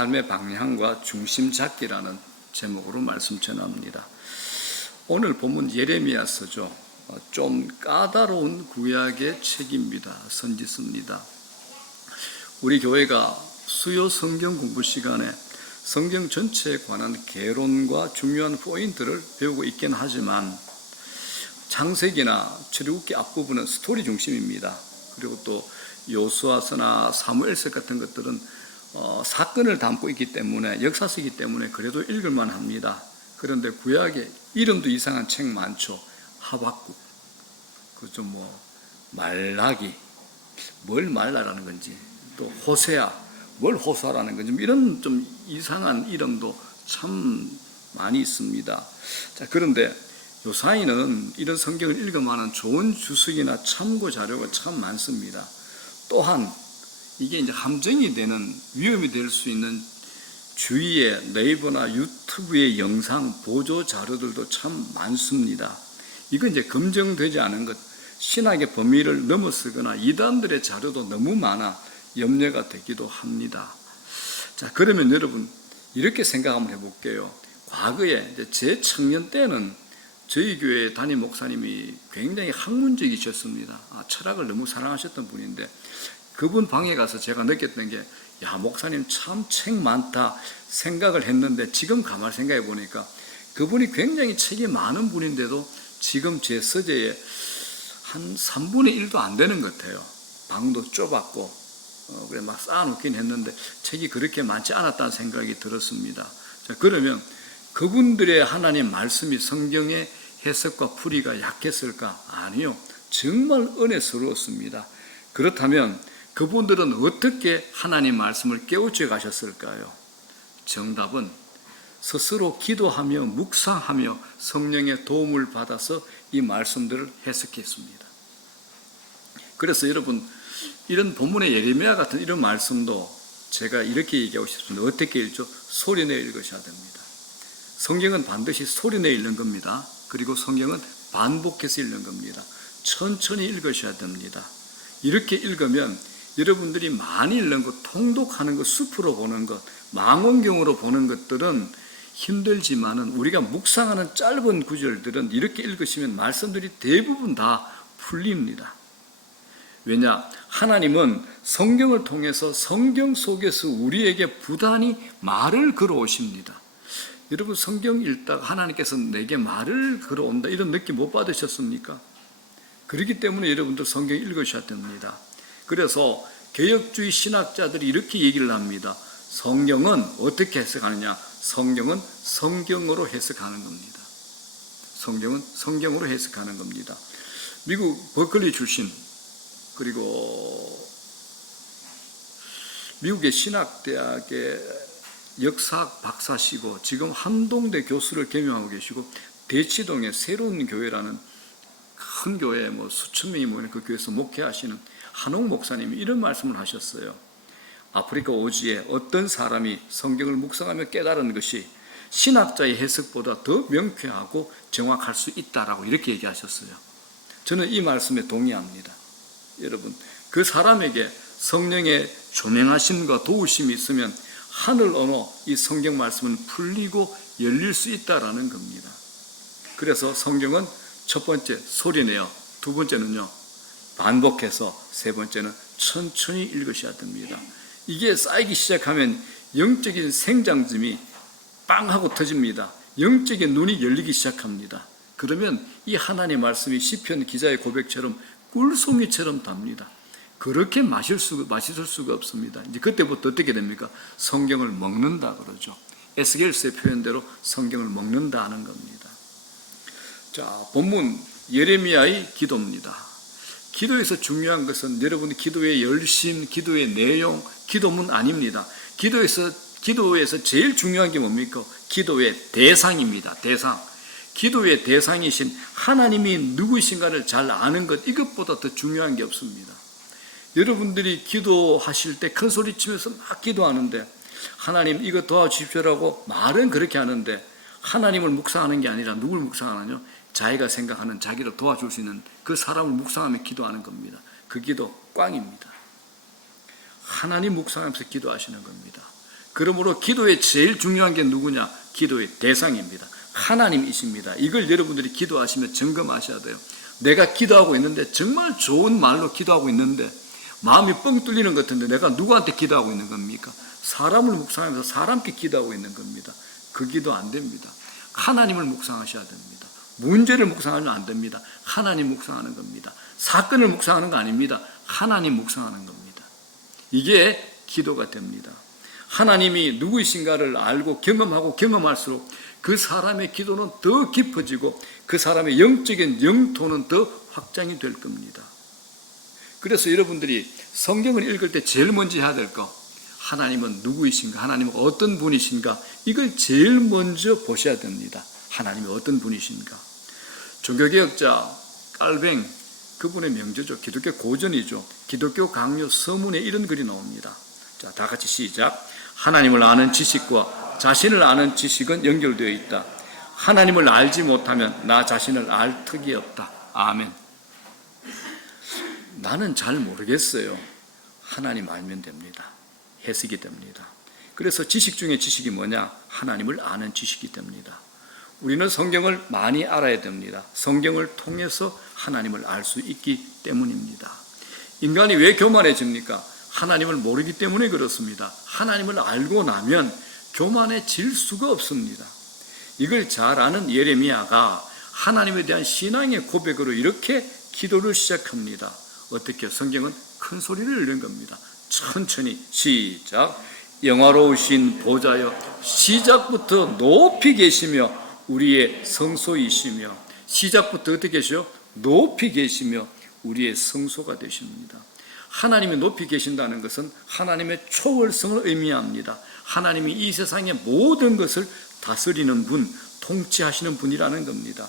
삶의 방향과 중심 잡기라는 제목으로 말씀 전합니다. 오늘 본문 예레미야서죠. 좀 까다로운 구약의 책입니다. 선지서입니다. 우리 교회가 수요 성경 공부 시간에 성경 전체에 관한 개론과 중요한 포인트를 배우고 있긴 하지만 창세기나 출애굽기 앞부분은 스토리 중심입니다. 그리고 또 요수아서나 사무엘서 같은 것들은 사건을 담고 있기 때문에, 역사서이기 때문에 그래도 읽을만 합니다. 그런데 구약에 이름도 이상한 책 많죠. 하박국, 그죠, 말라기, 뭘 말라라는 건지, 또 호세아, 뭘 호사라는 건지, 이런 좀 이상한 이름도 참 많이 있습니다. 자, 그런데 요사이는 이런 성경을 읽으면 좋은 주석이나 참고 자료가 참 많습니다. 또한 이게 이제 함정이 되는, 위험이 될 수 있는 주위에 네이버나 유튜브의 영상 보조 자료들도 참 많습니다. 이건 이제 검증되지 않은 것, 신학의 범위를 넘어서거나 이단들의 자료도 너무 많아 염려가 되기도 합니다. 자, 그러면 여러분 이렇게 생각 한번 해볼게요. 과거에 이제 제 청년 때는 저희 교회 담임 목사님이 굉장히 학문적이셨습니다. 철학을 너무 사랑하셨던 분인데, 그분 방에 가서 제가 느꼈던 게, 야, 목사님 참 책 많다 생각을 했는데, 지금 가만히 생각해 보니까 그분이 굉장히 책이 많은 분인데도 지금 제 서재에 한 3분의 1도 안 되는 것 같아요. 방도 좁았고, 그래 막 쌓아놓긴 했는데 책이 그렇게 많지 않았다는 생각이 들었습니다. 자, 그러면 그분들의 하나님 말씀이 성경의 해석과 풀이가 약했을까? 아니요. 정말 은혜스러웠습니다. 그렇다면 그분들은 어떻게 하나님 말씀을 깨우쳐 가셨을까요? 정답은 스스로 기도하며 묵상하며 성령의 도움을 받아서 이 말씀들을 해석했습니다. 그래서 여러분, 이런 본문의 예레미야 같은 이런 말씀도 제가 이렇게 얘기하고 싶습니다. 어떻게 읽죠? 소리내어 읽으셔야 됩니다. 성경은 반드시 소리내어 읽는 겁니다. 그리고 성경은 반복해서 읽는 겁니다. 천천히 읽으셔야 됩니다. 이렇게 읽으면 여러분들이 많이 읽는 것, 통독하는 것, 숲으로 보는 것, 망원경으로 보는 것들은 힘들지만은 우리가 묵상하는 짧은 구절들은 이렇게 읽으시면 말씀들이 대부분 다 풀립니다. 왜냐? 하나님은 성경을 통해서 성경 속에서 우리에게 부단히 말을 걸어오십니다. 여러분, 성경 읽다가 하나님께서 내게 말을 걸어온다, 이런 느낌 못 받으셨습니까? 그렇기 때문에 여러분들 성경 읽으셔야 됩니다. 그래서 개혁주의 신학자들이 이렇게 얘기를 합니다. 성경은 어떻게 해석하느냐? 성경은 성경으로 해석하는 겁니다. 성경은 성경으로 해석하는 겁니다. 미국 버클리 출신, 그리고 미국의 신학대학의 역사학 박사시고 지금 한동대 교수를 겸임하고 계시고, 대치동의 새로운 교회라는 큰 교회, 수천 명이 모이는 그 교회에서 목회하시는 한옥 목사님이 이런 말씀을 하셨어요. 아프리카 오지에 어떤 사람이 성경을 묵상하며 깨달은 것이 신학자의 해석보다 더 명쾌하고 정확할 수 있다라고 이렇게 얘기하셨어요. 저는 이 말씀에 동의합니다. 여러분, 그 사람에게 성령의 조명하심과 도우심이 있으면 하늘 언어, 이 성경 말씀은 풀리고 열릴 수 있다라는 겁니다. 그래서 성경은 첫 번째 소리내어, 두 번째는요 반복해서, 세 번째는 천천히 읽으셔야 됩니다. 이게 쌓이기 시작하면 영적인 생장점이 빵 하고 터집니다. 영적인 눈이 열리기 시작합니다. 그러면 이 하나님의 말씀이 시편 기자의 고백처럼 꿀송이처럼 답니다. 그렇게 마실 수가 없습니다. 이제 그때부터 어떻게 됩니까? 성경을 먹는다 그러죠. 에스겔서의 표현대로 성경을 먹는다 하는 겁니다. 자, 본문 예레미야의 기도입니다. 기도에서 중요한 것은 여러분의 기도의 열심, 기도의 내용, 기도문 아닙니다. 기도에서 제일 중요한 게 뭡니까? 기도의 대상입니다. 대상. 기도의 대상이신 하나님이 누구신가를 잘 아는 것, 이것보다 더 중요한 게 없습니다. 여러분들이 기도하실 때 큰 소리 치면서 막 기도하는데, 하나님 이거 도와주십시오라고 말은 그렇게 하는데 하나님을 묵상하는 게 아니라 누굴 묵상하느냐? 자기가 생각하는, 자기를 도와줄 수 있는 그 사람을 묵상하며 기도하는 겁니다. 그 기도 꽝입니다. 하나님 묵상하면서 기도하시는 겁니다. 그러므로 기도의 제일 중요한 게 누구냐? 기도의 대상입니다. 하나님이십니다. 이걸 여러분들이 기도하시면 점검하셔야 돼요. 내가 기도하고 있는데, 정말 좋은 말로 기도하고 있는데 마음이 뻥 뚫리는 것 같은데 내가 누구한테 기도하고 있는 겁니까? 사람을 묵상하면서 사람께 기도하고 있는 겁니다. 그 기도 안 됩니다. 하나님을 묵상하셔야 됩니다. 문제를 묵상하면 안 됩니다. 하나님 묵상하는 겁니다. 사건을 묵상하는 거 아닙니다. 하나님 묵상하는 겁니다. 이게 기도가 됩니다. 하나님이 누구이신가를 알고 경험하고 경험할수록 그 사람의 기도는 더 깊어지고 그 사람의 영적인 영토는 더 확장이 될 겁니다. 그래서 여러분들이 성경을 읽을 때 제일 먼저 해야 될 거, 하나님은 누구이신가, 하나님은 어떤 분이신가, 이걸 제일 먼저 보셔야 됩니다. 하나님이 어떤 분이신가. 종교개혁자 깔뱅, 그분의 명제죠. 기독교 고전이죠. 기독교 강요 서문에 이런 글이 나옵니다. 자, 다 같이 시작. 하나님을 아는 지식과 자신을 아는 지식은 연결되어 있다. 하나님을 알지 못하면 나 자신을 알 턱이 없다. 아멘. 나는 잘 모르겠어요. 하나님 알면 됩니다. 해석이 됩니다. 그래서 지식 중에 지식이 뭐냐? 하나님을 아는 지식이 됩니다. 우리는 성경을 많이 알아야 됩니다. 성경을 통해서 하나님을 알 수 있기 때문입니다. 인간이 왜 교만해집니까? 하나님을 모르기 때문에 그렇습니다. 하나님을 알고 나면 교만해질 수가 없습니다. 이걸 잘 아는 예레미야가 하나님에 대한 신앙의 고백으로 이렇게 기도를 시작합니다. 어떻게? 성경은 큰 소리를 내는 겁니다. 천천히 시작. 영화로우신 보좌여, 시작부터 높이 계시며 우리의 성소이시며, 시작부터 어떻게 계시요? 높이 계시며 우리의 성소가 되십니다. 하나님이 높이 계신다는 것은 하나님의 초월성을 의미합니다. 하나님이 이 세상의 모든 것을 다스리는 분, 통치하시는 분이라는 겁니다.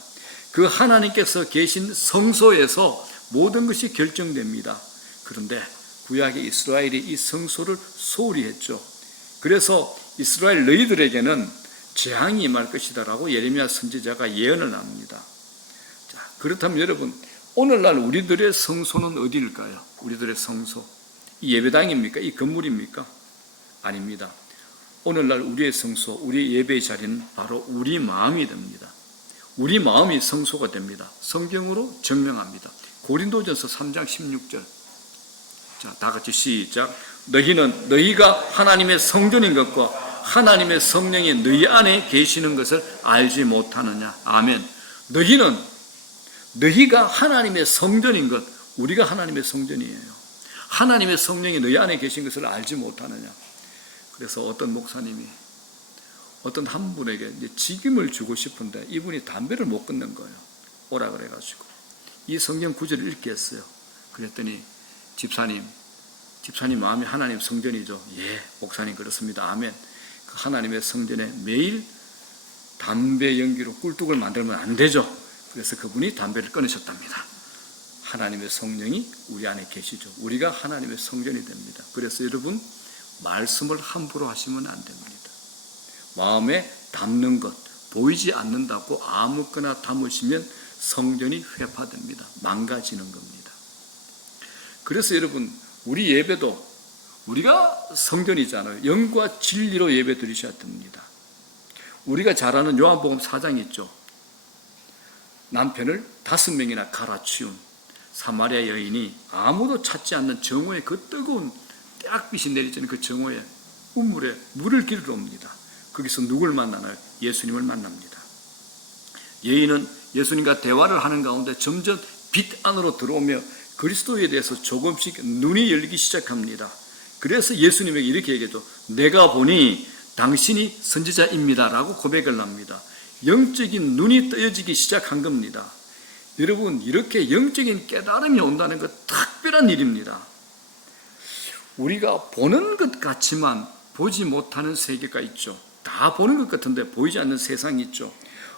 그 하나님께서 계신 성소에서 모든 것이 결정됩니다. 그런데 구약의 이스라엘이 이 성소를 소홀히 했죠. 그래서 이스라엘 너희들에게는 재앙이 임할 것이다라고 예레미야 선지자가 예언을 합니다. 자, 그렇다면 여러분, 오늘날 우리들의 성소는 어디일까요? 우리들의 성소, 이 예배당입니까? 이 건물입니까? 아닙니다. 오늘날 우리의 성소, 우리의 예배의 자리는 바로 우리 마음이 됩니다. 우리 마음이 성소가 됩니다. 성경으로 증명합니다. 고린도전서 3장 16절. 자, 다 같이 시작. 너희는 너희가 하나님의 성전인 것과 하나님의 성령이 너희 안에 계시는 것을 알지 못하느냐. 아멘. 너희가 하나님의 성전인 것, 우리가 하나님의 성전이에요. 하나님의 성령이 너희 안에 계신 것을 알지 못하느냐. 그래서 어떤 목사님이 어떤 한 분에게 직임을 주고 싶은데 이분이 담배를 못 끊는 거예요. 오라 그래가지고 이 성경 구절을 읽게 했어요. 그랬더니 집사님 마음이 하나님 성전이죠. 예, 목사님 그렇습니다. 아멘. 그 하나님의 성전에 매일 담배 연기로 꿀뚝을 만들면 안 되죠. 그래서 그분이 담배를 끊으셨답니다. 하나님의 성령이 우리 안에 계시죠. 우리가 하나님의 성전이 됩니다. 그래서 여러분, 말씀을 함부로 하시면 안 됩니다. 마음에 담는 것, 보이지 않는다고 아무거나 담으시면 성전이 회파됩니다. 망가지는 겁니다. 그래서 여러분, 우리 예배도 우리가 성전이잖아요. 영과 진리로 예배 드리셔야 됩니다. 우리가 잘 아는 요한복음 4장 있죠. 남편을 5명이나 갈아치운 사마리아 여인이 아무도 찾지 않는 정오에 그 뜨거운 떼약빛이 내리쬐는 그 정오에 우물에 물을 기르러 옵니다. 거기서 누굴 만나나요? 예수님을 만납니다. 여인은 예수님과 대화를 하는 가운데 점점 빛 안으로 들어오며 그리스도에 대해서 조금씩 눈이 열리기 시작합니다. 그래서 예수님에게 이렇게 얘기하죠. 내가 보니 당신이 선지자입니다 라고 고백을 합니다. 영적인 눈이 떠여지기 시작한 겁니다. 여러분, 이렇게 영적인 깨달음이 온다는 것 특별한 일입니다. 우리가 보는 것 같지만 보지 못하는 세계가 있죠. 다 보는 것 같은데 보이지 않는 세상이 있죠.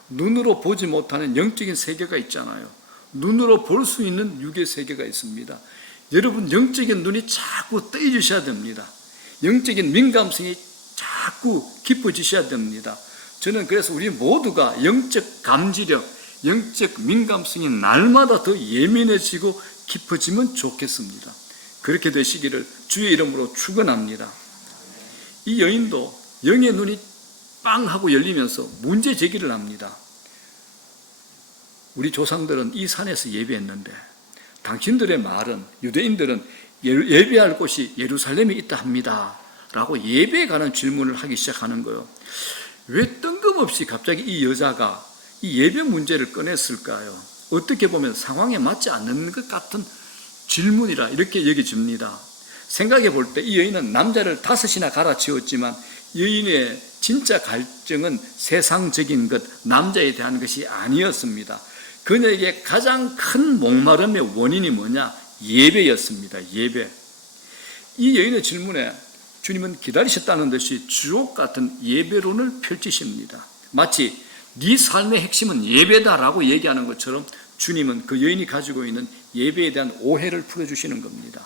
눈으로 보지 못하는 영적인 세계가 있잖아요. 눈으로 볼 수 있는 육의 세계가 있습니다. 여러분, 영적인 눈이 자꾸 떠주셔야 됩니다. 영적인 민감성이 자꾸 깊어지셔야 됩니다. 저는 그래서 우리 모두가 영적 감지력, 영적 민감성이 날마다 더 예민해지고 깊어지면 좋겠습니다. 그렇게 되시기를 주의 이름으로 축원합니다. 이 여인도 영의 눈이 빵 하고 열리면서 문제 제기를 합니다. 우리 조상들은 이 산에서 예배했는데 당신들의 말은, 유대인들은 예배할 곳이 예루살렘에 있다 합니다 라고 예배에 관한 질문을 하기 시작하는 거예요. 왜 뜬금없이 갑자기 이 여자가 이 예배 문제를 꺼냈을까요? 어떻게 보면 상황에 맞지 않는 것 같은 질문이라 이렇게 여겨집니다. 생각해 볼 때 이 여인은 남자를 5이나 갈아치웠지만 여인의 진짜 갈증은 세상적인 것, 남자에 대한 것이 아니었습니다. 그녀에게 가장 큰 목마름의 원인이 뭐냐? 예배였습니다. 예배. 이 여인의 질문에 주님은 기다리셨다는 듯이 주옥 같은 예배론을 펼치십니다. 마치 네 삶의 핵심은 예배다라고 얘기하는 것처럼 주님은 그 여인이 가지고 있는 예배에 대한 오해를 풀어주시는 겁니다.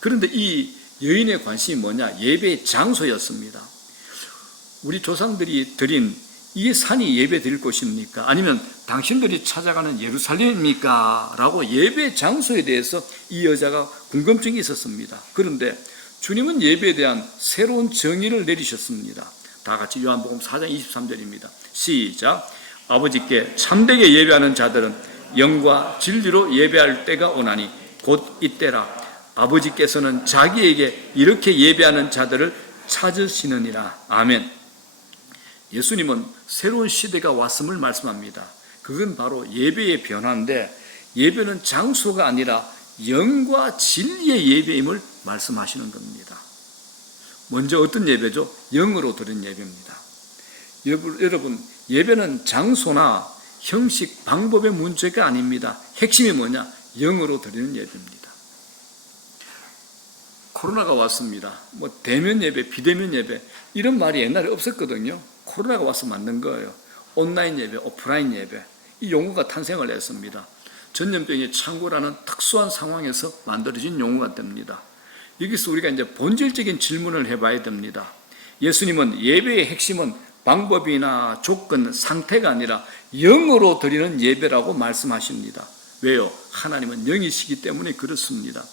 그런데 이 여인의 관심이 뭐냐? 예배의 장소였습니다. 우리 조상들이 드린 이 산이 예배 드릴 곳입니까? 아니면 당신들이 찾아가는 예루살렘입니까? 라고 예배 장소에 대해서 이 여자가 궁금증이 있었습니다. 그런데 주님은 예배에 대한 새로운 정의를 내리셨습니다. 다 같이 요한복음 4장 23절입니다. 시작. 아버지께 참되게 예배하는 자들은 영과 진리로 예배할 때가 오나니 곧 이때라. 아버지께서는 자기에게 이렇게 예배하는 자들을 찾으시느니라. 아멘. 예수님은 새로운 시대가 왔음을 말씀합니다. 그건 바로 예배의 변화인데 예배는 장소가 아니라 영과 진리의 예배임을 말씀하시는 겁니다. 먼저 어떤 예배죠? 영으로 드린 예배입니다. 여러분, 예배는 장소나 형식, 방법의 문제가 아닙니다. 핵심이 뭐냐? 영으로 드리는 예배입니다. 코로나가 왔습니다. 대면 예배, 비대면 예배 이런 말이 옛날에 없었거든요. 코로나가 와서 만든 거예요. 온라인 예배, 오프라인 예배 이 용어가 탄생을 했습니다. 전염병의 창고라는 특수한 상황에서 만들어진 용어가 됩니다. 여기서 우리가 이제 본질적인 질문을 해봐야 됩니다. 예수님은 예배의 핵심은 방법이나 조건, 상태가 아니라 영으로 드리는 예배라고 말씀하십니다. 왜요? 하나님은 영이시기 때문에 그렇습니다.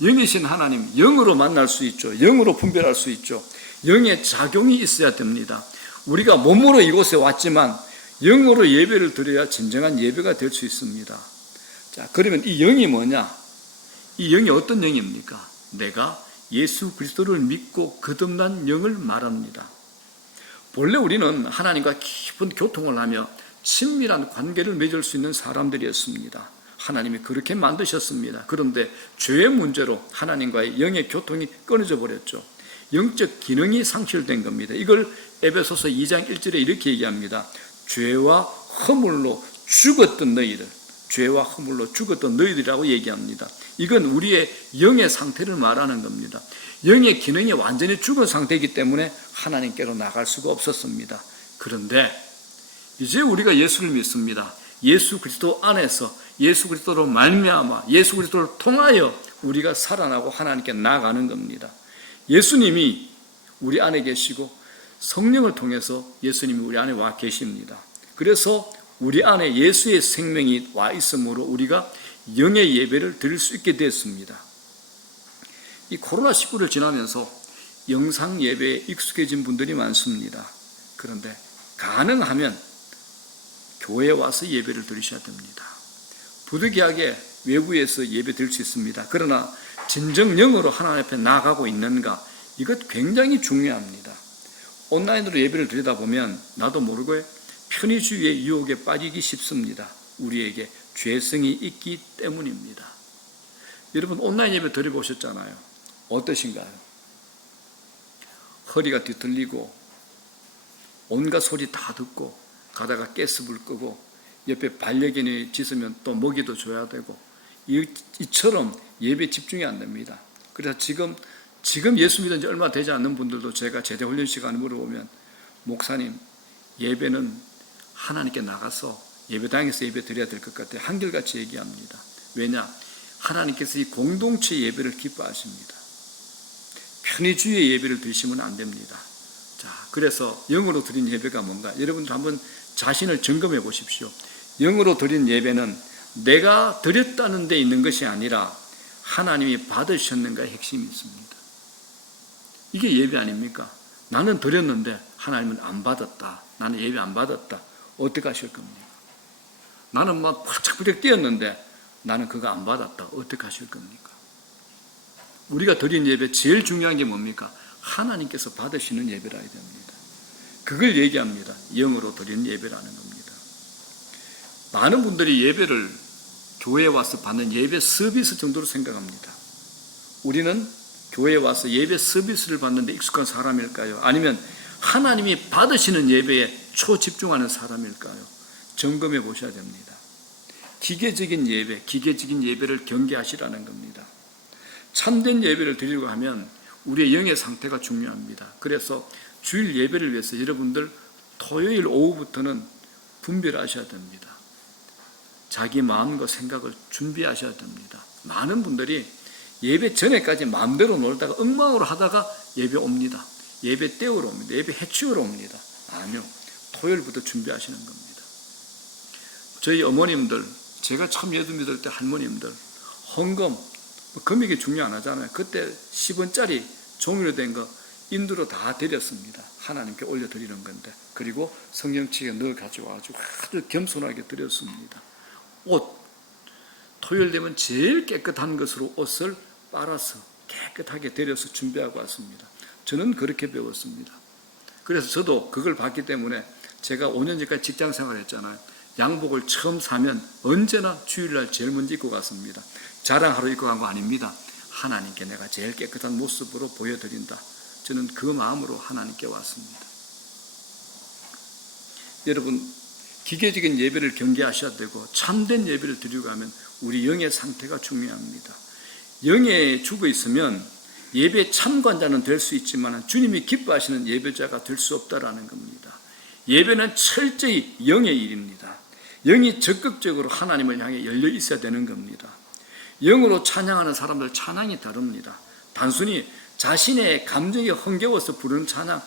영이신 하나님, 영으로 만날 수 있죠. 영으로 분별할 수 있죠. 영의 작용이 있어야 됩니다. 우리가 몸으로 이곳에 왔지만 영으로 예배를 드려야 진정한 예배가 될 수 있습니다. 자, 그러면 이 영이 뭐냐? 이 영이 어떤 영입니까? 내가 예수 그리스도를 믿고 거듭난 영을 말합니다. 본래 우리는 하나님과 깊은 교통을 하며 친밀한 관계를 맺을 수 있는 사람들이었습니다. 하나님이 그렇게 만드셨습니다. 그런데 죄의 문제로 하나님과의 영의 교통이 끊어져 버렸죠. 영적 기능이 상실된 겁니다. 이걸 에베소서 2장 1절에 이렇게 얘기합니다. 죄와 허물로 죽었던 너희들, 죄와 허물로 죽었던 너희들이라고 얘기합니다. 이건 우리의 영의 상태를 말하는 겁니다. 영의 기능이 완전히 죽은 상태이기 때문에 하나님께로 나갈 수가 없었습니다. 그런데 이제 우리가 예수를 믿습니다. 예수 그리스도 안에서 예수 그리스도로 말미암아 예수 그리스도를 통하여 우리가 살아나고 하나님께 나아가는 겁니다. 예수님이 우리 안에 계시고 성령을 통해서 예수님이 우리 안에 와 계십니다. 그래서 우리 안에 예수의 생명이 와 있으므로 우리가 영의 예배를 드릴 수 있게 됐습니다. 이 코로나19를 지나면서 영상 예배에 익숙해진 분들이 많습니다. 그런데 가능하면 교회에 와서 예배를 드리셔야 됩니다. 부득이하게 외부에서 예배 드릴 수 있습니다. 그러나 진정 영으로 하나님 앞에 나아가고 있는가? 이것 굉장히 중요합니다. 온라인으로 예배를 드리다 보면 나도 모르게 편의주의의 유혹에 빠지기 쉽습니다. 우리에게 죄성이 있기 때문입니다. 여러분 온라인 예배 드려보셨잖아요. 어떠신가요? 허리가 뒤틀리고 온갖 소리 다 듣고 가다가 가스불 끄고 옆에 반려견이 짖으면 또 먹이도 줘야 되고 이처럼 예배 집중이 안 됩니다. 그래서 지금 예수 믿은 지 얼마 되지 않는 분들도 제가 제대 훈련 시간에 물어보면 목사님 예배는 하나님께 나가서 예배당에서 예배 드려야 될 것 같아요. 한결같이 얘기합니다. 왜냐? 하나님께서 이 공동체 예배를 기뻐하십니다. 편의주의 예배를 드리시면 안 됩니다. 자, 그래서 영으로 드린 예배가 뭔가? 여러분들 한번 자신을 점검해 보십시오. 영으로 드린 예배는 내가 드렸다는 데 있는 것이 아니라 하나님이 받으셨는가의 핵심이 있습니다. 이게 예배 아닙니까? 나는 드렸는데 하나님은 안 받았다. 나는 예배 안 받았다. 어떻게 하실 겁니까? 나는 막 펄쩍펄쩍 뛰었는데 나는 그거 안 받았다. 어떻게 하실 겁니까? 우리가 드린 예배 제일 중요한 게 뭡니까? 하나님께서 받으시는 예배라 해야 됩니다. 그걸 얘기합니다. 영으로 드리는 예배라는 겁니다. 많은 분들이 예배를 교회에 와서 받는 예배 서비스 정도로 생각합니다. 우리는 교회에 와서 예배 서비스를 받는데 익숙한 사람일까요? 아니면 하나님이 받으시는 예배에 초집중하는 사람일까요? 점검해 보셔야 됩니다. 기계적인 예배, 기계적인 예배를 경계하시라는 겁니다. 참된 예배를 드리려고 하면 우리의 영의 상태가 중요합니다. 그래서 주일 예배를 위해서 여러분들 토요일 오후부터는 분별하셔야 됩니다. 자기 마음과 생각을 준비하셔야 됩니다. 많은 분들이 예배 전에까지 마음대로 놀다가 엉망으로 하다가 예배 옵니다. 예배 때우러 옵니다. 예배 해치우러 옵니다. 아니요. 토요일부터 준비하시는 겁니다. 저희 어머님들, 제가 처음 예수 믿을 때 할머님들, 헌금, 금액이 중요 안 하잖아요. 그때 10원짜리 종이로 된 거 인두로 다 드렸습니다. 하나님께 올려드리는 건데. 그리고 성경책에 넣어 가져와가지고 아주 겸손하게 드렸습니다. 옷, 토요일 되면 제일 깨끗한 것으로 옷을 빨아서 깨끗하게 데려서 준비하고 왔습니다. 저는 그렇게 배웠습니다. 그래서 저도 그걸 봤기 때문에 제가 5년 전까지 직장 생활을 했잖아요. 양복을 처음 사면 언제나 주일날 제일 먼저 입고 갔습니다. 자랑하러 입고 간 거 아닙니다. 하나님께 내가 제일 깨끗한 모습으로 보여드린다. 저는 그 마음으로 하나님께 왔습니다. 여러분, 기계적인 예배를 경계하셔야 되고 참된 예배를 드리고 하면 우리 영의 상태가 중요합니다. 영에 죽어 있으면 예배 참관자는 될 수 있지만 주님이 기뻐하시는 예배자가 될 수 없다라는 겁니다. 예배는 철저히 영의 일입니다. 영이 적극적으로 하나님을 향해 열려 있어야 되는 겁니다. 영으로 찬양하는 사람들 찬양이 다릅니다. 단순히 자신의 감정이 흥겨워서 부르는 찬양,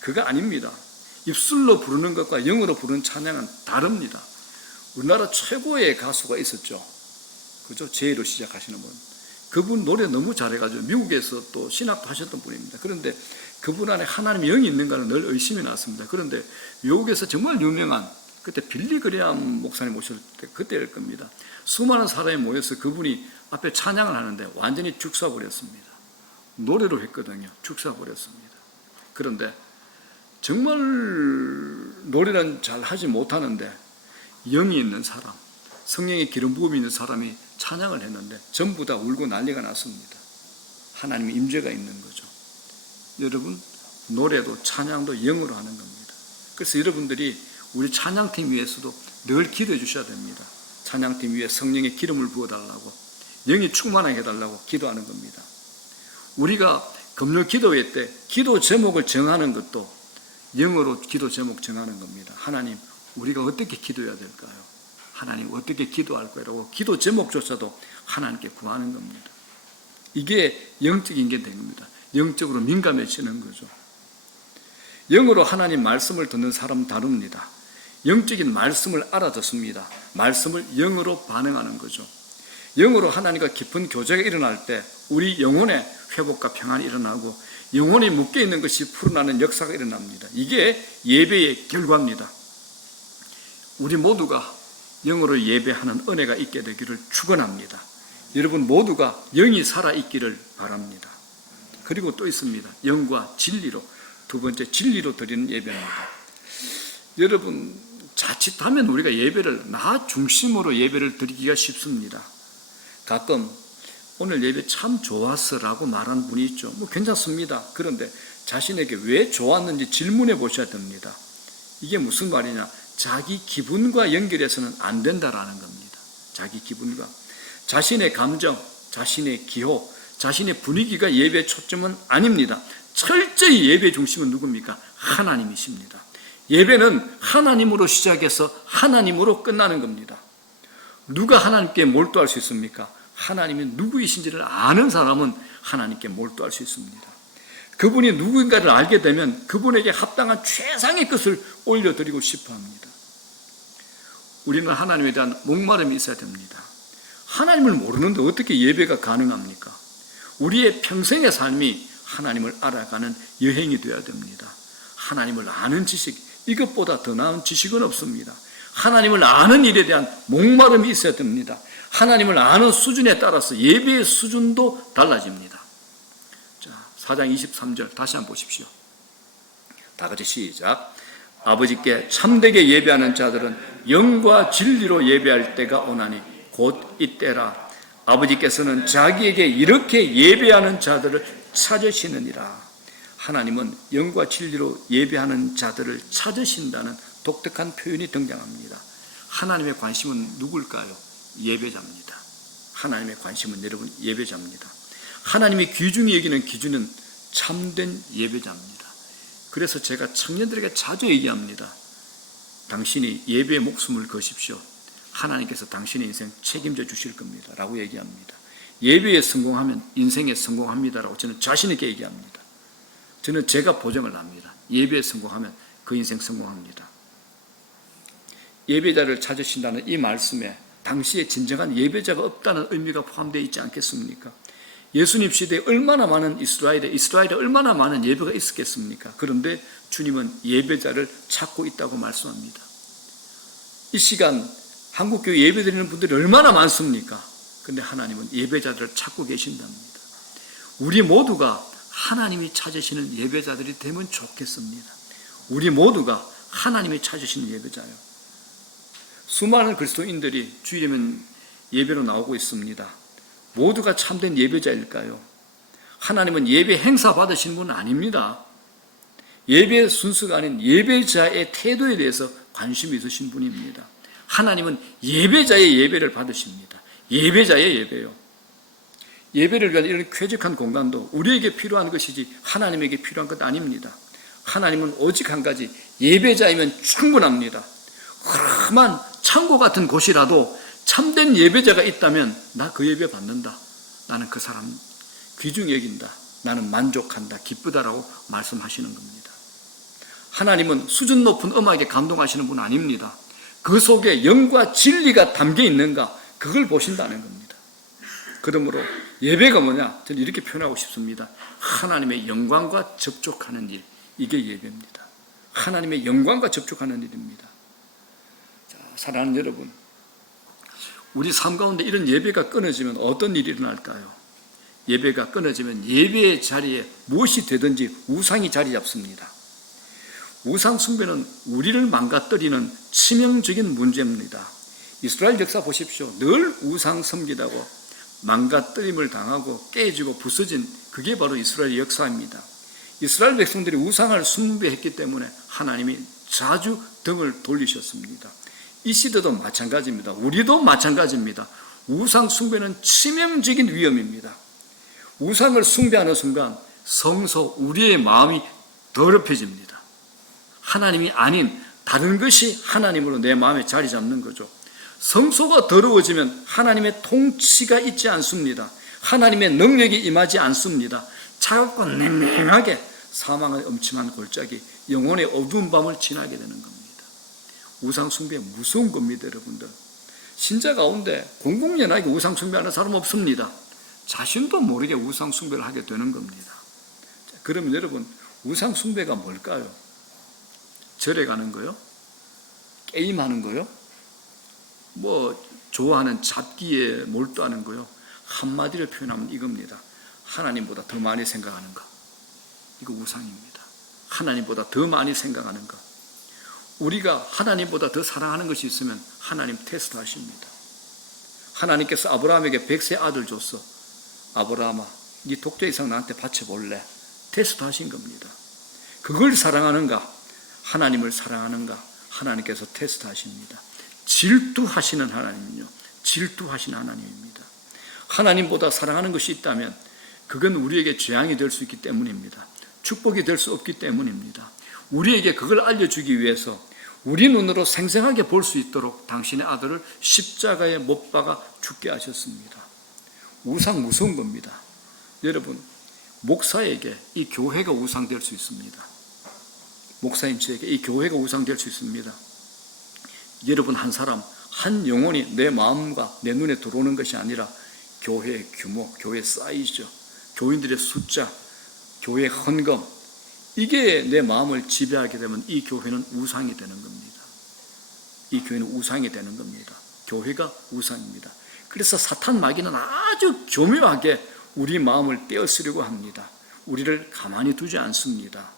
그거 아닙니다. 입술로 부르는 것과 영으로 부르는 찬양은 다릅니다. 우리나라 최고의 가수가 있었죠. 그죠? 제이로 시작하시는 분. 그분 노래 너무 잘해가지고 미국에서 또 신학도 하셨던 분입니다. 그런데 그분 안에 하나님의 영이 있는가를 늘 의심이 났습니다. 그런데 미국에서 정말 유명한, 그때 빌리 그레암 목사님 오실 때 그때일 겁니다. 수많은 사람이 모여서 그분이 앞에 찬양을 하는데 완전히 죽사버렸습니다. 노래로 했거든요. 죽사버렸습니다. 그런데 정말 노래는 잘 하지 못하는데 영이 있는 사람, 성령의 기름 부음이 있는 사람이 찬양을 했는데 전부 다 울고 난리가 났습니다. 하나님의 임재가 있는 거죠. 여러분, 노래도 찬양도 영으로 하는 겁니다. 그래서 여러분들이 우리 찬양팀 위해서도 늘 기도해 주셔야 됩니다. 찬양팀 위에 성령의 기름을 부어달라고, 영이 충만하게 해달라고 기도하는 겁니다. 우리가 금요 기도회 때 기도 제목을 정하는 것도 영어로 기도 제목 정하는 겁니다. 하나님, 우리가 어떻게 기도해야 될까요? 하나님, 어떻게 기도할 거라고 기도 제목조차도 하나님께 구하는 겁니다. 이게 영적인 게 된 겁니다. 영적으로 민감해지는 거죠. 영으로 하나님 말씀을 듣는 사람은 다릅니다. 영적인 말씀을 알아듣습니다. 말씀을 영으로 반응하는 거죠. 영으로 하나님과 깊은 교제가 일어날 때 우리 영혼의 회복과 평안이 일어나고 영혼이 묶여있는 것이 풀어나는 역사가 일어납니다. 이게 예배의 결과입니다. 우리 모두가 영으로 예배하는 은혜가 있게 되기를 축원합니다. 여러분 모두가 영이 살아있기를 바랍니다. 그리고 또 있습니다. 영과 진리로, 두 번째 진리로 드리는 예배입니다. 여러분 자칫하면 우리가 예배를 나 중심으로 예배를 드리기가 쉽습니다. 가끔 오늘 예배 참 좋았어라고 말하는 분이 있죠. 뭐 괜찮습니다. 그런데 자신에게 왜 좋았는지 질문해 보셔야 됩니다. 이게 무슨 말이냐? 자기 기분과 연결해서는 안 된다라는 겁니다. 자기 기분과 자신의 감정, 자신의 기호, 자신의 분위기가 예배의 초점은 아닙니다. 철저히 예배 중심은 누굽니까? 하나님이십니다. 예배는 하나님으로 시작해서 하나님으로 끝나는 겁니다. 누가 하나님께 몰두할 수 있습니까? 하나님이 누구이신지를 아는 사람은 하나님께 몰두할 수 있습니다. 그분이 누구인가를 알게 되면 그분에게 합당한 최상의 것을 올려드리고 싶어 합니다. 우리는 하나님에 대한 목마름이 있어야 됩니다. 하나님을 모르는데 어떻게 예배가 가능합니까? 우리의 평생의 삶이 하나님을 알아가는 여행이 되어야 됩니다. 하나님을 아는 지식, 이것보다 더 나은 지식은 없습니다. 하나님을 아는 일에 대한 목마름이 있어야 됩니다. 하나님을 아는 수준에 따라서 예배의 수준도 달라집니다. 자, 4장 23절 다시 한번 보십시오. 다 같이 시작. 아버지께 참되게 예배하는 자들은 영과 진리로 예배할 때가 오나니 곧 이때라. 아버지께서는 자기에게 이렇게 예배하는 자들을 찾으시느니라. 하나님은 영과 진리로 예배하는 자들을 찾으신다는 독특한 표현이 등장합니다. 하나님의 관심은 누굴까요? 예배자입니다. 하나님의 관심은 여러분 예배자입니다. 하나님이 귀중히 여기는 기준은 참된 예배자입니다. 그래서 제가 청년들에게 자주 얘기합니다. 당신이 예배에 목숨을 거십시오. 하나님께서 당신의 인생 책임져 주실 겁니다. 라고 얘기합니다. 예배에 성공하면 인생에 성공합니다. 라고 저는 자신 있게 얘기합니다. 저는 제가 보증을 합니다. 예배에 성공하면 그 인생 성공합니다. 예배자를 찾으신다는 이 말씀에 당시에 진정한 예배자가 없다는 의미가 포함되어 있지 않겠습니까? 예수님 시대에 얼마나 많은 이스라엘에 얼마나 많은 예배가 있었겠습니까? 그런데 주님은 예배자를 찾고 있다고 말씀합니다. 이 시간 한국교회 예배드리는 분들이 얼마나 많습니까? 그런데 하나님은 예배자들을 찾고 계신답니다. 우리 모두가 하나님이 찾으시는 예배자들이 되면 좋겠습니다. 우리 모두가 하나님이 찾으시는 예배자예요. 수많은 그리스도인들이 주일이면 예배로 나오고 있습니다. 모두가 참된 예배자일까요? 하나님은 예배 행사 받으시는 분은 아닙니다. 예배의 순서가 아닌 예배자의 태도에 대해서 관심이 있으신 분입니다. 하나님은 예배자의 예배를 받으십니다. 예배자의 예배요. 예배를 위한 이런 쾌적한 공간도 우리에게 필요한 것이지 하나님에게 필요한 것 아닙니다. 하나님은 오직 한 가지, 예배자이면 충분합니다. 험한 창고 같은 곳이라도 참된 예배자가 있다면 나 그 예배 받는다. 나는 그 사람 귀중히 여긴다. 나는 만족한다. 기쁘다라고 말씀하시는 겁니다. 하나님은 수준 높은 음악에 감동하시는 분 아닙니다. 그 속에 영과 진리가 담겨 있는가 그걸 보신다는 겁니다. 그러므로 예배가 뭐냐? 저는 이렇게 표현하고 싶습니다. 하나님의 영광과 접촉하는 일, 이게 예배입니다. 하나님의 영광과 접촉하는 일입니다. 자, 사랑하는 여러분, 우리 삶 가운데 이런 예배가 끊어지면 어떤 일이 일어날까요? 예배가 끊어지면 예배의 자리에 무엇이 되든지 우상이 자리 잡습니다. 우상 숭배는 우리를 망가뜨리는 치명적인 문제입니다. 이스라엘 역사 보십시오. 늘 우상 섬기다고 망가뜨림을 당하고 깨지고 부서진 그게 바로 이스라엘 역사입니다. 이스라엘 백성들이 우상을 숭배했기 때문에 하나님이 자주 등을 돌리셨습니다. 이 시대도 마찬가지입니다. 우리도 마찬가지입니다. 우상 숭배는 치명적인 위험입니다. 우상을 숭배하는 순간 성소, 우리의 마음이 더럽혀집니다. 하나님이 아닌 다른 것이 하나님으로 내 마음에 자리 잡는 거죠. 성소가 더러워지면 하나님의 통치가 있지 않습니다. 하나님의 능력이 임하지 않습니다. 차갑고 냉랭하게 사망의 엄침한 골짜기, 영혼의 어두운 밤을 지나게 되는 겁니다. 우상 숭배 무서운 겁니다, 여러분들. 신자 가운데 공공연하게 우상 숭배하는 사람 없습니다. 자신도 모르게 우상 숭배를 하게 되는 겁니다. 그러면 여러분, 우상 숭배가 뭘까요? 절에 가는 거요? 게임하는 거요? 좋아하는 잡기에 몰두하는 거요? 한마디로 표현하면 이겁니다. 하나님보다 더 많이 생각하는 거. 이거 우상입니다. 하나님보다 더 많이 생각하는 거. 우리가 하나님보다 더 사랑하는 것이 있으면 하나님 테스트 하십니다. 하나님께서 아브라함에게 100세 아들 줬어. 아브라함아, 네 독자 이상 나한테 바쳐볼래? 테스트 하신 겁니다. 그걸 사랑하는가? 하나님을 사랑하는가? 하나님께서 테스트 하십니다. 질투하시는 하나님은요, 질투하시는 하나님입니다. 하나님보다 사랑하는 것이 있다면 그건 우리에게 재앙이 될 수 있기 때문입니다. 축복이 될 수 없기 때문입니다. 우리에게 그걸 알려주기 위해서 우리 눈으로 생생하게 볼 수 있도록 당신의 아들을 십자가에 못 박아 죽게 하셨습니다. 우상 무서운 겁니다. 여러분, 목사에게 이 교회가 우상될 수 있습니다. 목사님 저에게 이 교회가 우상될 수 있습니다. 여러분 한 사람, 한 영혼이 내 마음과 내 눈에 들어오는 것이 아니라 교회의 규모, 교회 사이즈, 교인들의 숫자, 교회 헌금, 이게 내 마음을 지배하게 되면 이 교회는 우상이 되는 겁니다. 이 교회는 우상이 되는 겁니다. 교회가 우상입니다. 그래서 사탄 마귀는 아주 교묘하게 우리 마음을 떼어쓰려고 합니다. 우리를 가만히 두지 않습니다.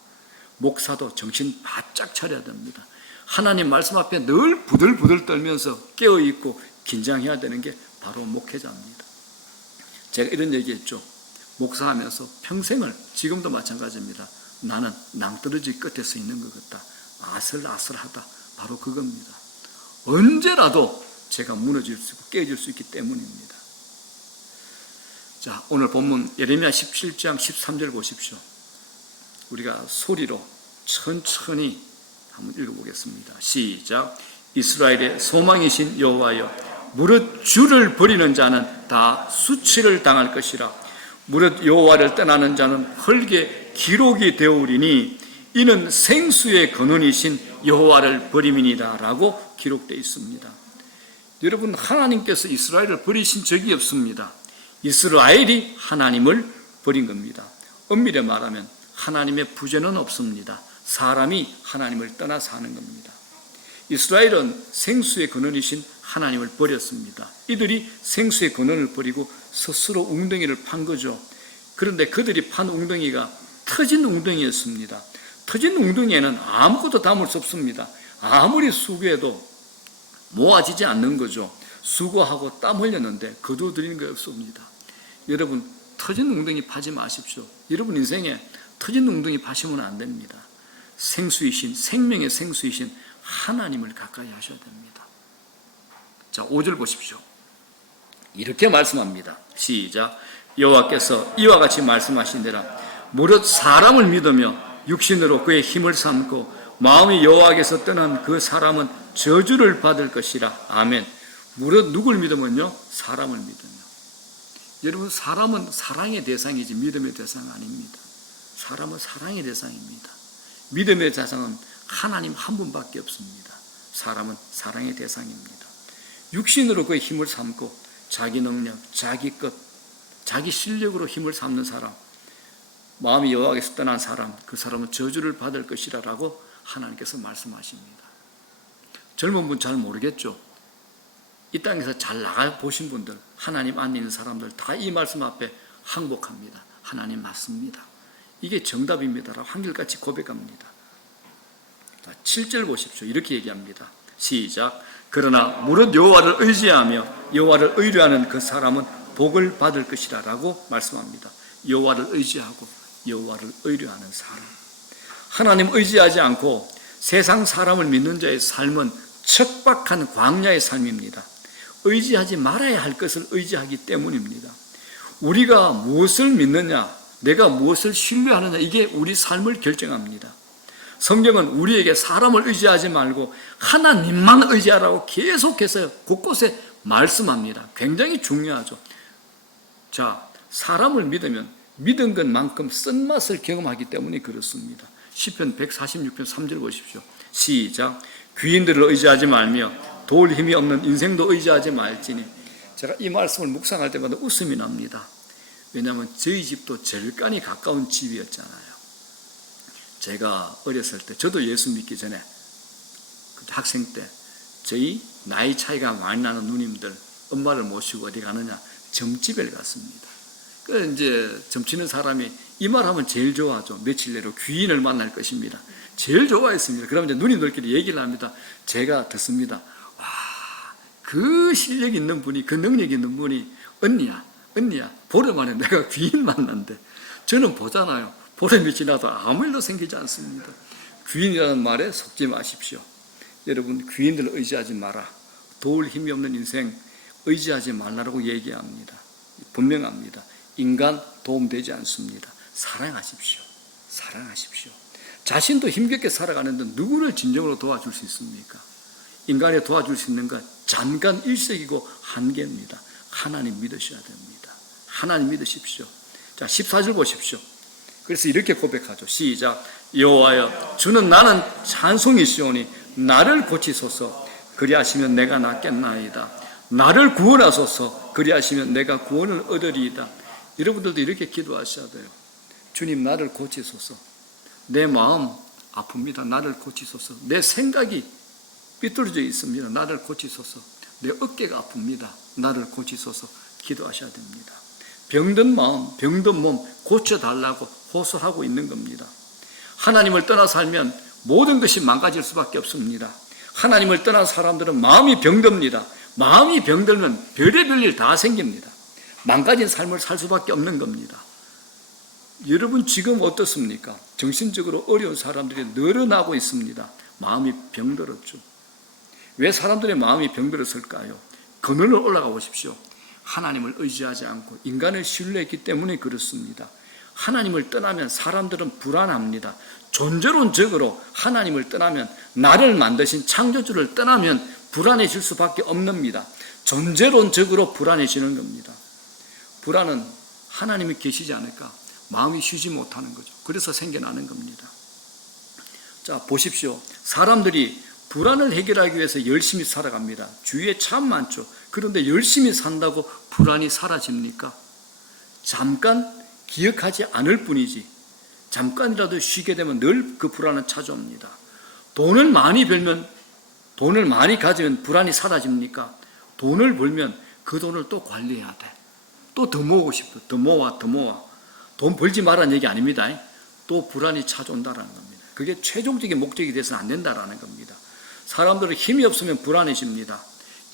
목사도 정신 바짝 차려야 됩니다. 하나님 말씀 앞에 늘 부들부들 떨면서 깨어있고 긴장해야 되는 게 바로 목회자입니다. 제가 이런 얘기했죠. 목사하면서 평생을, 지금도 마찬가지입니다. 나는 낭떠러지 끝에 서 있는 것 같다. 아슬아슬하다. 바로 그겁니다. 언제라도 제가 무너질 수 있고 깨질 수 있기 때문입니다. 자, 오늘 본문 예레미야 17장 13절 보십시오. 우리가 소리로 천천히 한번 읽어보겠습니다. 시작. 이스라엘의 소망이신 여호와여, 무릇 주를 버리는 자는 다 수치를 당할 것이라. 무릇 여호와를 떠나는 자는 흙에 기록이 되오리니 이는 생수의 근원이신 여호와를 버림이니라 라고 기록되어 있습니다. 여러분, 하나님께서 이스라엘을 버리신 적이 없습니다. 이스라엘이 하나님을 버린 겁니다. 엄밀히 말하면 하나님의 부재는 없습니다. 사람이 하나님을 떠나 사는 겁니다. 이스라엘은 생수의 근원이신 하나님을 버렸습니다. 이들이 생수의 근원을 버리고 스스로 웅덩이를 판 거죠. 그런데 그들이 판 웅덩이가 터진 웅덩이였습니다. 터진 웅덩이에는 아무것도 담을 수 없습니다. 아무리 수고해도 모아지지 않는 거죠. 수고하고 땀 흘렸는데 거두어들이는 게 없습니다. 여러분, 터진 웅덩이 파지 마십시오. 여러분 인생에 터진 웅덩이 파시면 안 됩니다. 생수이신, 생명의 생수이신 하나님을 가까이 하셔야 됩니다. 자, 5절 보십시오. 이렇게 말씀합니다. 시작. 여호와께서 이와 같이 말씀하신대라. 무릇 사람을 믿으며 육신으로 그의 힘을 삼고 마음이 여호와께서 떠난 그 사람은 저주를 받을 것이라. 아멘. 무릇 누굴 믿으면요? 사람을 믿으며. 여러분, 사람은 사랑의 대상이지 믿음의 대상 아닙니다. 사람은 사랑의 대상입니다. 믿음의 대상은 하나님 한 분밖에 없습니다. 사람은 사랑의 대상입니다. 육신으로 그의 힘을 삼고 자기 능력, 자기 것, 자기 실력으로 힘을 삼는 사람, 마음이 여호와께서 떠난 사람, 그 사람은 저주를 받을 것이라고 하나님께서 말씀하십니다. 젊은 분 잘 모르겠죠? 이 땅에서 잘 나가 보신 분들, 하나님 안에 있는 사람들 다 이 말씀 앞에 항복합니다. 하나님 맞습니다. 이게 정답입니다라고 한결같이 고백합니다. 7절 보십시오. 이렇게 얘기합니다. 시작. 그러나 무릇 여호와를 의지하며 여호와를 의뢰하는 그 사람은 복을 받을 것이라 라고 말씀합니다. 여호와를 의지하고 여호와를 의뢰하는 사람. 하나님 의지하지 않고 세상 사람을 믿는 자의 삶은 척박한 광야의 삶입니다. 의지하지 말아야 할 것을 의지하기 때문입니다. 우리가 무엇을 믿느냐, 내가 무엇을 신뢰하느냐, 이게 우리 삶을 결정합니다. 성경은 우리에게 사람을 의지하지 말고 하나님만 의지하라고 계속해서 곳곳에 말씀합니다. 굉장히 중요하죠. 자, 사람을 믿으면 믿은 것만큼 쓴맛을 경험하기 때문에 그렇습니다. 시편 146편 3절 보십시오. 시작. 귀인들을 의지하지 말며 도울 힘이 없는 인생도 의지하지 말지니. 제가 이 말씀을 묵상할 때마다 웃음이 납니다. 왜냐하면 저희 집도 절간이 가까운 집이었잖아요. 제가 어렸을 때, 저도 예수 믿기 전에 학생 때 저희 나이 차이가 많이 나는 누님들 엄마를 모시고 어디 가느냐, 점집에 갔습니다. 그 이제 점치는 사람이 이 말하면 제일 좋아하죠. 며칠 내로 귀인을 만날 것입니다. 제일 좋아했습니다. 그러면 이제 누님들끼리 얘기를 합니다. 제가 듣습니다. 와, 그 실력 있는 분이, 그 능력 있는 분이 언니야, 보름 만에 내가 귀인 만난대. 저는 보잖아요. 보름이 지나도 아무 일도 생기지 않습니다. 귀인이라는 말에 속지 마십시오. 여러분, 귀인들을 의지하지 마라. 도울 힘이 없는 인생 의지하지 말라고 얘기합니다. 분명합니다. 인간 도움되지 않습니다. 사랑하십시오. 자신도 힘겹게 살아가는데 누구를 진정으로 도와줄 수 있습니까? 인간이 도와줄 수 있는 건 잠깐 일색이고 한계입니다. 하나님 믿으셔야 됩니다. 하나님 믿으십시오. 자, 14절 보십시오. 그래서 이렇게 고백하죠. 시작. 여호와여, 주는 나는 찬송이시오니 나를 고치소서. 그리하시면 내가 낫겠나이다. 나를 구원하소서. 그리하시면 내가 구원을 얻으리이다. 여러분들도 이렇게 기도하셔야 돼요. 주님, 나를 고치소서. 내 마음 아픕니다. 나를 고치소서. 내 생각이 삐뚤어져 있습니다. 나를 고치소서. 내 어깨가 아픕니다. 나를 고치소서. 기도하셔야 됩니다. 병든 마음, 병든 몸 고쳐달라고 호소하고 있는 겁니다. 하나님을 떠나 살면 모든 것이 망가질 수밖에 없습니다. 하나님을 떠난 사람들은 마음이 병듭니다. 마음이 병들면 별의별 일 다 생깁니다. 망가진 삶을 살 수밖에 없는 겁니다. 여러분 지금 어떻습니까? 정신적으로 어려운 사람들이 늘어나고 있습니다. 마음이 병들었죠. 왜 사람들의 마음이 병들었을까요? 그늘로 올라가 보십시오. 하나님을 의지하지 않고 인간을 신뢰했기 때문에 그렇습니다. 하나님을 떠나면 사람들은 불안합니다. 존재론적으로 하나님을 떠나면, 나를 만드신 창조주를 떠나면 불안해질 수밖에 없습니다. 존재론적으로 불안해지는 겁니다. 불안은 하나님이 계시지 않을까? 마음이 쉬지 못하는 거죠. 그래서 생겨나는 겁니다. 자, 보십시오. 사람들이 불안을 해결하기 위해서 열심히 살아갑니다. 주위에 참 많죠. 그런데 열심히 산다고 불안이 사라집니까? 잠깐 기억하지 않을 뿐이지, 잠깐이라도 쉬게 되면 늘 그 불안은 찾아옵니다. 돈을 많이 벌면, 돈을 많이 가지면 불안이 사라집니까? 돈을 벌면 그 돈을 또 관리해야 돼. 또 더 모으고 싶어. 더 모아, 더 모아. 돈 벌지 말라는 얘기 아닙니다. 또 불안이 찾아온다는 겁니다. 그게 최종적인 목적이 돼서는 안 된다는 겁니다. 사람들은 힘이 없으면 불안해집니다.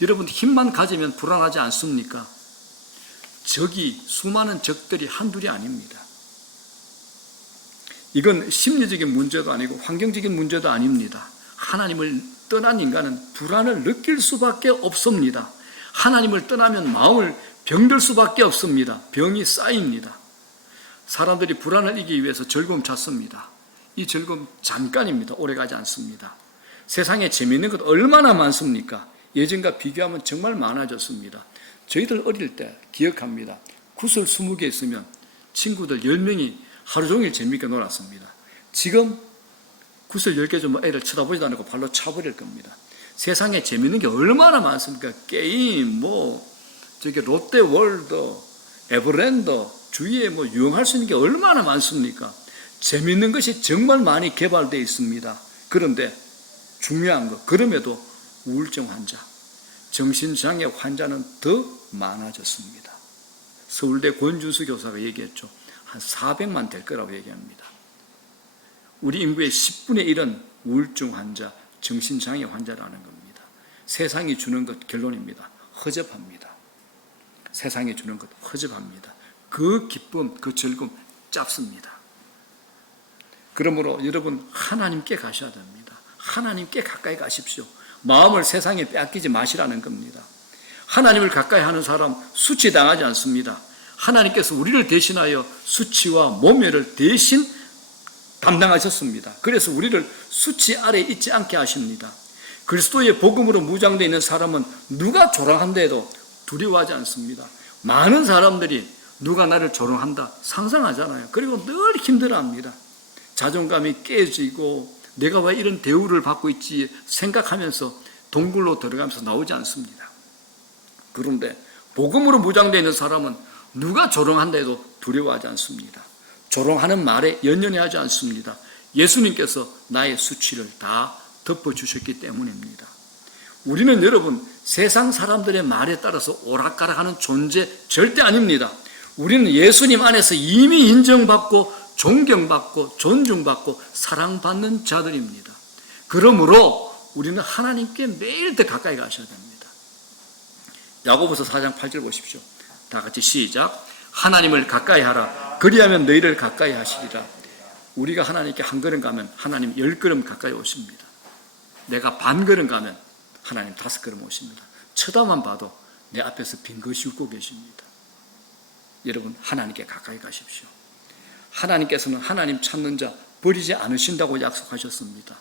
여러분 힘만 가지면 불안하지 않습니까? 적이, 수많은 적들이 한둘이 아닙니다. 이건 심리적인 문제도 아니고 환경적인 문제도 아닙니다. 하나님을 떠난 인간은 불안을 느낄 수밖에 없습니다. 하나님을 떠나면 마음을 병들 수밖에 없습니다. 병이 쌓입니다. 사람들이 불안을 이기기 위해서 즐거움 찾습니다. 이 즐거움 잠깐입니다. 오래가지 않습니다. 세상에 재미있는 것 얼마나 많습니까? 예전과 비교하면 정말 많아졌습니다. 저희들 어릴 때 기억합니다. 구슬 20개 있으면 친구들 10명이 하루 종일 재미있게 놀았습니다. 지금 구슬 10개 주면 애를 쳐다보지도 않고 발로 차버릴 겁니다. 세상에 재미있는 게 얼마나 많습니까? 게임, 저기 롯데월드, 에버랜드, 주위에 유용할 수 있는 게 얼마나 많습니까? 재미있는 것이 정말 많이 개발되어 있습니다. 그런데 중요한 거, 그럼에도 우울증 환자, 정신장애 환자는 더 많아졌습니다. 서울대 권준수 교사가 얘기했죠. 한 400만 될 거라고 얘기합니다. 우리 인구의 10분의 1은 우울증 환자, 정신장애 환자라는 겁니다. 세상이 주는 것 결론입니다. 허접합니다. 세상이 주는 것 허접합니다. 그 기쁨, 그 즐거움 짧습니다. 그러므로 여러분 하나님께 가셔야 됩니다. 하나님께 가까이 가십시오. 마음을 세상에 빼앗기지 마시라는 겁니다. 하나님을 가까이 하는 사람 수치당하지 않습니다. 하나님께서 우리를 대신하여 수치와 모멸을 대신 담당하셨습니다. 그래서 우리를 수치 아래에 있지 않게 하십니다. 그리스도의 복음으로 무장되어 있는 사람은 누가 조롱한다 해도 두려워하지 않습니다. 많은 사람들이 누가 나를 조롱한다 상상하잖아요. 그리고 늘 힘들어합니다. 자존감이 깨지고 내가 왜 이런 대우를 받고 있지 생각하면서 동굴로 들어가면서 나오지 않습니다. 그런데 복음으로 무장되어 있는 사람은 누가 조롱한다 해도 두려워하지 않습니다. 조롱하는 말에 연연해하지 않습니다. 예수님께서 나의 수치를 다 덮어주셨기 때문입니다. 우리는 여러분 세상 사람들의 말에 따라서 오락가락하는 존재 절대 아닙니다. 우리는 예수님 안에서 이미 인정받고 존경받고 존중받고 사랑받는 자들입니다. 그러므로 우리는 하나님께 매일 더 가까이 가셔야 됩니다. 야고보서 4장 8절 보십시오. 다 같이 시작. 하나님을 가까이 하라. 그리하면 너희를 가까이 하시리라. 우리가 하나님께 한 걸음 가면 하나님 10걸음 가까이 오십니다. 내가 반 걸음 가면 하나님 5걸음 오십니다. 쳐다만 봐도 내 앞에서 빈 것이 웃고 계십니다. 여러분 하나님께 가까이 가십시오. 하나님께서는 하나님 찾는 자 버리지 않으신다고 약속하셨습니다.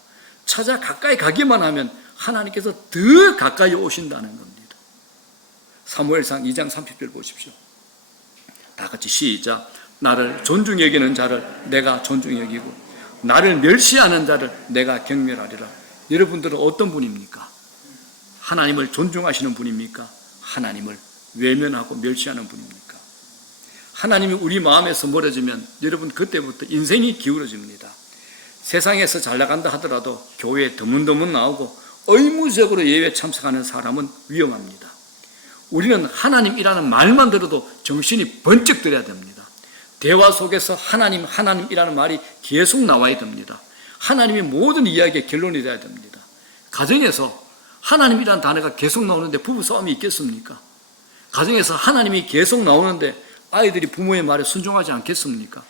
찾아 가까이 가기만 하면 하나님께서 더 가까이 오신다는 겁니다. 사무엘상 2장 30절 보십시오. 다 같이 시작. 나를 존중 여기는 자를 내가 존중 여기고 나를 멸시하는 자를 내가 경멸하리라. 여러분들은 어떤 분입니까? 하나님을 존중하시는 분입니까? 하나님을 외면하고 멸시하는 분입니까? 하나님이 우리 마음에서 멀어지면 여러분 그때부터 인생이 기울어집니다. 세상에서 잘 나간다 하더라도 교회에 드문드문 나오고 의무적으로 예배에 참석하는 사람은 위험합니다. 우리는 하나님이라는 말만 들어도 정신이 번쩍 들어야 됩니다. 대화 속에서 하나님이라는 말이 계속 나와야 됩니다. 하나님이 모든 이야기의 결론이 되어야 됩니다. 가정에서 하나님이라는 단어가 계속 나오는데 부부싸움이 있겠습니까? 가정에서 하나님이 계속 나오는데 아이들이 부모의 말에 순종하지 않겠습니까?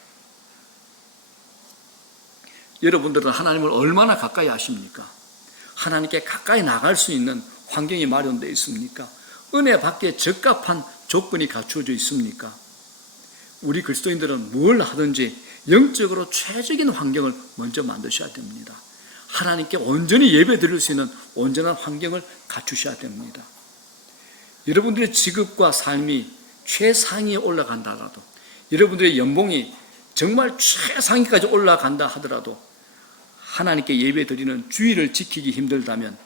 여러분들은 하나님을 얼마나 가까이 아십니까? 하나님께 가까이 나갈 수 있는 환경이 마련되어 있습니까? 은혜 받기에 적합한 조건이 갖추어져 있습니까? 우리 그리스도인들은 뭘 하든지 영적으로 최적인 환경을 먼저 만드셔야 됩니다. 하나님께 온전히 예배 드릴 수 있는 온전한 환경을 갖추셔야 됩니다. 여러분들의 직업과 삶이 최상위에 올라간다 하더라도, 여러분들의 연봉이 정말 최상위까지 올라간다 하더라도 하나님께 예배 드리는 주의를 지키기 힘들다면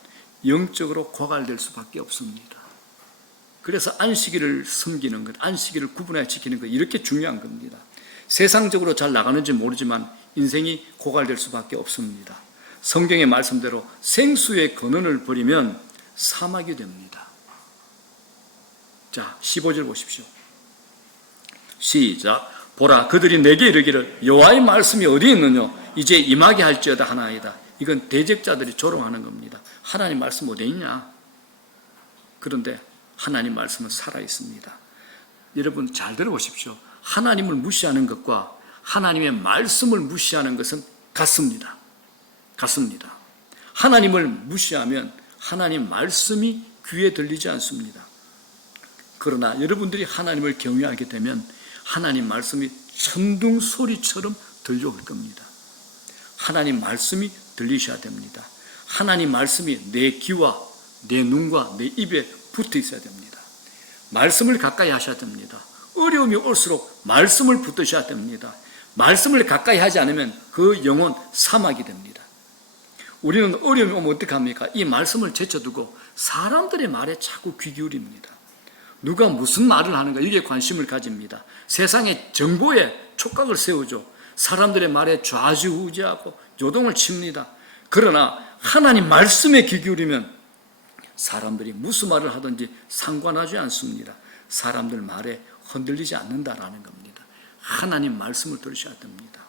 영적으로 고갈될 수밖에 없습니다. 그래서 안식일을 섬기는 것, 안식일을 구분하여 지키는 것, 이렇게 중요한 겁니다. 세상적으로 잘 나가는지 모르지만 인생이 고갈될 수밖에 없습니다. 성경의 말씀대로 생수의 근원을 버리면 사막이 됩니다. 자, 15절 보십시오. 시작. 보라, 그들이 내게 이르기를 여호와의 말씀이 어디 있느냐? 이제 임하게 할지어다 하나이다. 이건 대적자들이 조롱하는 겁니다. 하나님 말씀 어디 있냐? 그런데 하나님 말씀은 살아있습니다. 여러분 잘 들어보십시오. 하나님을 무시하는 것과 하나님의 말씀을 무시하는 것은 같습니다. 같습니다. 하나님을 무시하면 하나님 말씀이 귀에 들리지 않습니다. 그러나 여러분들이 하나님을 경외하게 되면 하나님 말씀이 천둥 소리처럼 들려올 겁니다. 하나님 말씀이 들리셔야 됩니다. 하나님 말씀이 내 귀와 내 눈과 내 입에 붙어 있어야 됩니다. 말씀을 가까이 하셔야 됩니다. 어려움이 올수록 말씀을 붙드셔야 됩니다. 말씀을 가까이 하지 않으면 그 영혼 사막이 됩니다. 우리는 어려움이 오면 어떻게 합니까? 이 말씀을 제쳐두고 사람들의 말에 자꾸 귀 기울입니다. 누가 무슨 말을 하는가 여기에 관심을 가집니다. 세상의 정보에 촉각을 세우죠. 사람들의 말에 좌지우지하고 요동을 칩니다. 그러나 하나님 말씀에 귀 기울이면 사람들이 무슨 말을 하든지 상관하지 않습니다. 사람들 말에 흔들리지 않는다라는 겁니다. 하나님 말씀을 들으셔야 됩니다.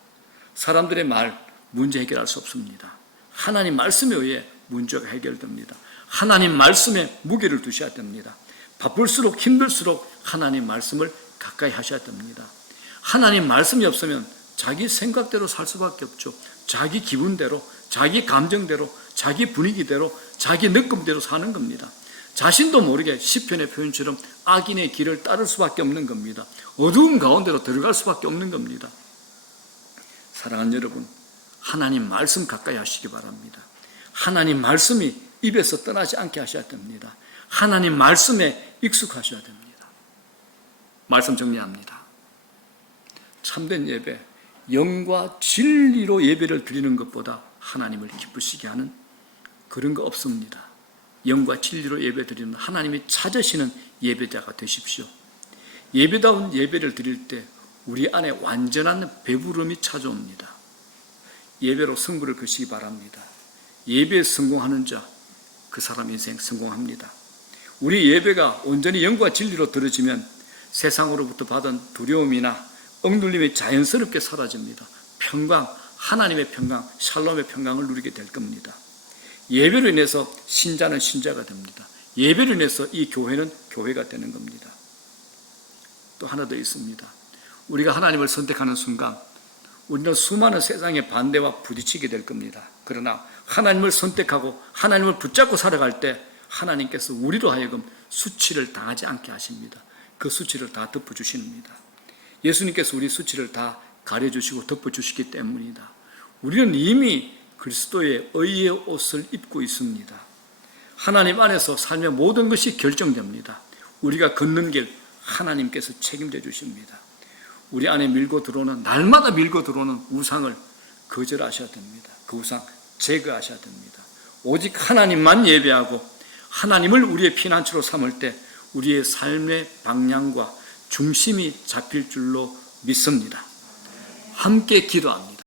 사람들의 말 문제 해결할 수 없습니다. 하나님 말씀에 의해 문제가 해결됩니다. 하나님 말씀에 무게를 두셔야 됩니다. 바쁠수록 힘들수록 하나님 말씀을 가까이 하셔야 됩니다. 하나님 말씀이 없으면 자기 생각대로 살 수밖에 없죠. 자기 기분대로, 자기 감정대로, 자기 분위기대로, 자기 느낌대로 사는 겁니다. 자신도 모르게 시편의 표현처럼 악인의 길을 따를 수밖에 없는 겁니다. 어두운 가운데로 들어갈 수밖에 없는 겁니다. 사랑하는 여러분, 하나님 말씀 가까이 하시기 바랍니다. 하나님 말씀이 입에서 떠나지 않게 하셔야 됩니다. 하나님 말씀에 익숙하셔야 됩니다. 말씀 정리합니다. 참된 예배, 영과 진리로 예배를 드리는 것보다 하나님을 기쁘시게 하는 그런 거 없습니다. 영과 진리로 예배 드리는 하나님이 찾으시는 예배자가 되십시오. 예배다운 예배를 드릴 때 우리 안에 완전한 배부름이 찾아옵니다. 예배로 승부를 거시기 바랍니다. 예배에 성공하는 자, 그 사람 인생 성공합니다. 우리 예배가 온전히 영과 진리로 드려지면 세상으로부터 받은 두려움이나 억눌림이 자연스럽게 사라집니다. 평강, 하나님의 평강, 샬롬의 평강을 누리게 될 겁니다. 예배로 인해서 신자는 신자가 됩니다. 예배로 인해서 이 교회는 교회가 되는 겁니다. 또 하나 더 있습니다. 우리가 하나님을 선택하는 순간 우리는 수많은 세상의 반대와 부딪히게 될 겁니다. 그러나 하나님을 선택하고 하나님을 붙잡고 살아갈 때 하나님께서 우리로 하여금 수치를 당하지 않게 하십니다. 그 수치를 다 덮어주십니다. 예수님께서 우리 수치를 다 가려주시고 덮어주시기 때문이다. 우리는 이미 그리스도의 의의 옷을 입고 있습니다. 하나님 안에서 삶의 모든 것이 결정됩니다. 우리가 걷는 길 하나님께서 책임져 주십니다. 우리 안에 밀고 들어오는, 날마다 밀고 들어오는 우상을 거절하셔야 됩니다. 그 우상 제거하셔야 됩니다. 오직 하나님만 예배하고 하나님을 우리의 피난처로 삼을 때 우리의 삶의 방향과 중심이 잡힐 줄로 믿습니다. 함께 기도합니다.